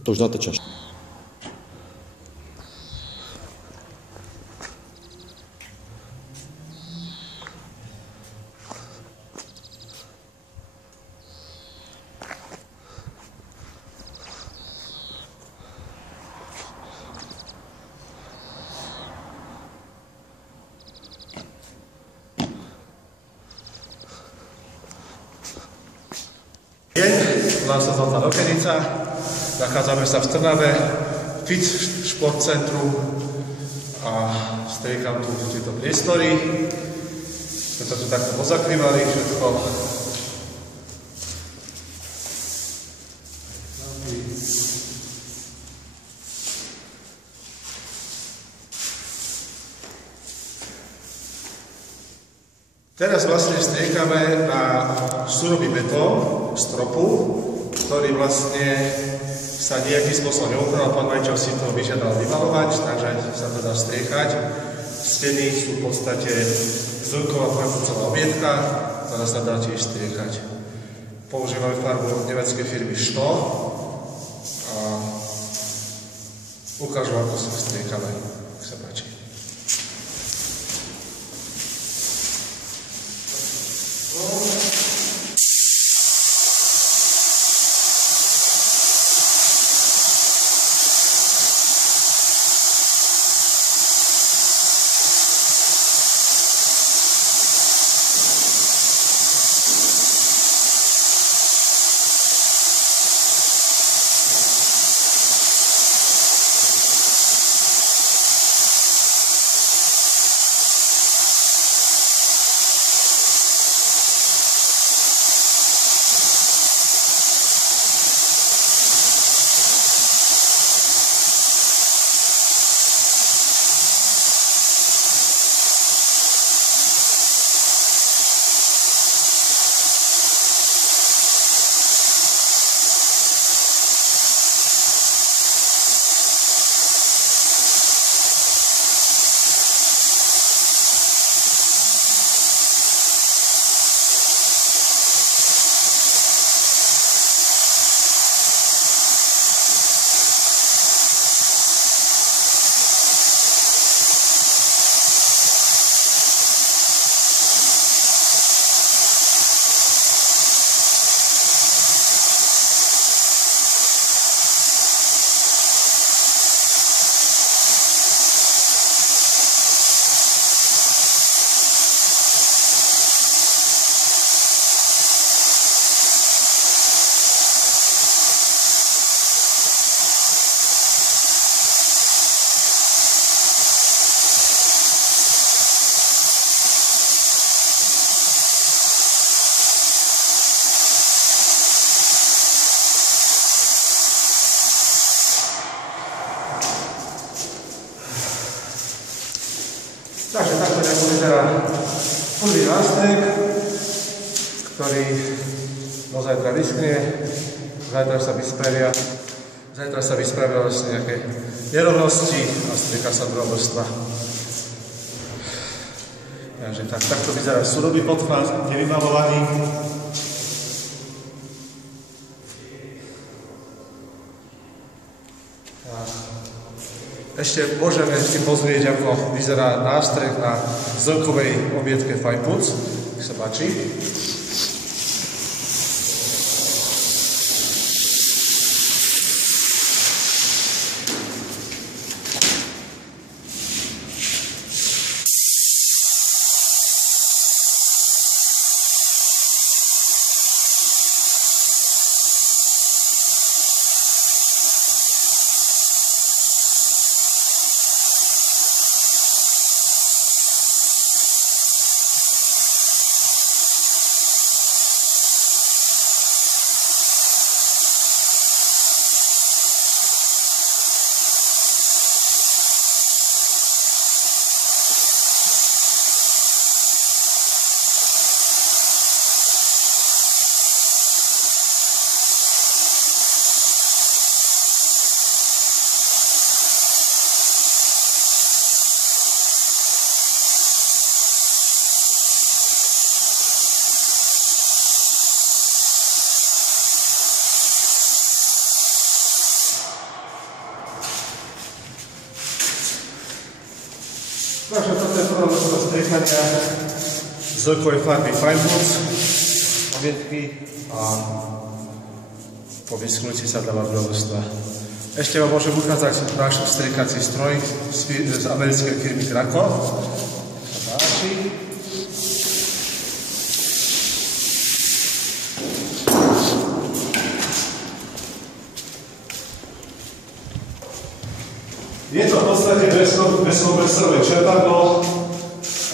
To už natáčaš. Volám sa Zlatá Rokenica, nachádzame sa v Trnave, FIT Šport Centrum a striekam tu tieto priestory. Sme to tu takto pozakrývali všetko. Teraz vlastne striekame na surový betón stropu, ktorý vlastne sa nejakým spôsobom neupravil. Pán majiteľ si to vyžiadal vymalovať, takže sa to dá striekať. Steny sú v podstate zrnková farbúcová obietka, ktorá sa dá tiež striekať. Používame farbu nemeckej firmy Sto a ukážu, ako sa striekame. Ak sa páči. Takže takto nejako vyzerá prvý nástrek, ktorý do zajtra vyschne, zajtra sa vyspravia vlastne nejaké nerovnosti a strieka sa druhá vrstva. Takže takto vyzerá surový podklad, nevymalovaný. Ešte môžeme si pozrieť, ako vyzerá nástreh na zrnkovej obietke Fajpuc. Nech sa páči. Takže toto je prvá metóda striekania z okovej farby Fine Woods, ovietky a po vyschnutí sa dáva do vrstva. Ešte vám môžem ukázať náš striekací stroj z americkej firmy Krakow. Sa páči. Je to v podstate bezkompresové čerpadlo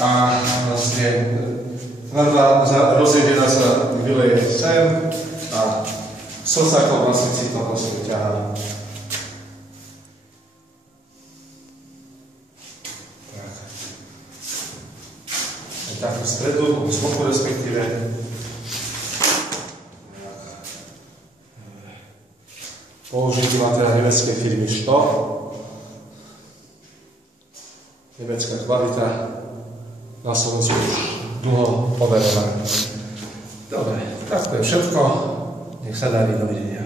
a vlastne tvrdá rozjedená sa vyleje sem a sosakom vlastne si to vlastne ťahá. Tak v stredu, z boku respektíve. Použitý materiál nemeckej firmy Što. Nemecká kvalita, na Slovensku už dlho overená. Dobre, tak to je všetko. Nech sa darí, dovidenia.